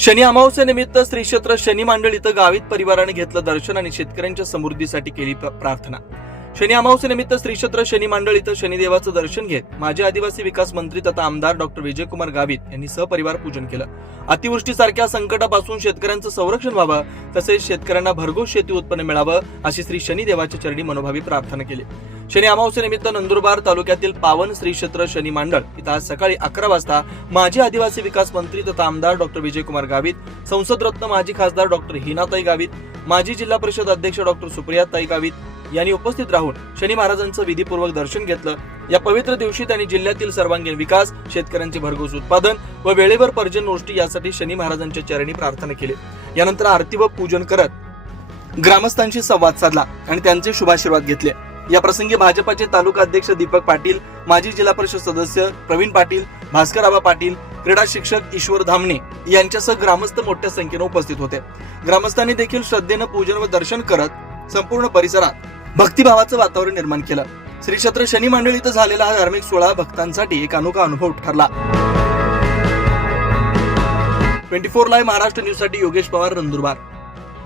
शनी अमावस्यानिमित्त श्री क्षेत्र शनी मांडळ इथं गावित परिवाराने घेतलं दर्शन आणि शेतकऱ्यांच्या समृद्धीसाठी केली प्रार्थना. शनी अमावस्यानिमित्त श्री क्षेत्र शनी मांडळ इथं शनिदेवाचं दर्शन घेत माजी आदिवासी विकास मंत्री तथा आमदार डॉक्टर विजयकुमार गावित यांनी सहपरिवार पूजन केलं. अतिवृष्टीसारख्या संकटापासून शेतकऱ्यांचं संरक्षण व्हावं तसेच शेतकऱ्यांना भरघोस शेती उत्पन्न मिळावं अशी श्री शनिदेवाच्या चरणी मनोभावी प्रार्थना केली. शनी अमावस्येनिमित्त नंदुरबार तालुक्यातील पावन श्री क्षेत्र शनी मांडळ इथं आज सकाळी अकरा वाजता माजी आदिवासी विकास मंत्री तथा आमदार डॉक्टर विजयकुमार गावित संसदरत्न माजी खासदार डॉक्टर हिनाताई गावित माजी जिल्हा परिषद अध्यक्ष डॉक्टर सुप्रियाताई गावित यांनी उपस्थित राहून शनी महाराजांचं विधीपूर्वक दर्शन घेतलं. या पवित्र दिवशी त्यांनी जिल्ह्यातील सर्वांगीण विकास शेतकऱ्यांचे भरघोस उत्पादन व वेळेवर पर्जनवृष्टी यासाठी शनी महाराजांच्या चरणी प्रार्थना केली. यानंतर आरती व पूजन करत ग्रामस्थांशी संवाद साधला आणि त्यांचे शुभाशीर्वाद घेतले. या प्रसंगी भाजपाचे तालुका अध्यक्ष दीपक पाटील माजी जिल्हा परिषद सदस्य प्रवीण पाटील भास्कर आबा पाटील क्रीडा शिक्षक ईश्वर धामणे यांच्यासह ग्रामस्थ मोठ्या संख्येने उपस्थित होते. ग्रामस्थांनी देखील श्रद्धेनं पूजन व दर्शन करत संपूर्ण परिसरात भक्तिभावाचं वातावरण निर्माण केलं. श्री क्षेत्र शनी मंडळ इथं झालेला हा धार्मिक सोहळा भक्तांसाठी एक अनोखा अनुभव ठरला. ट्वेंटी फोर लाईव्ह महाराष्ट्र न्यूजसाठी योगेश पवार नंदुरबार.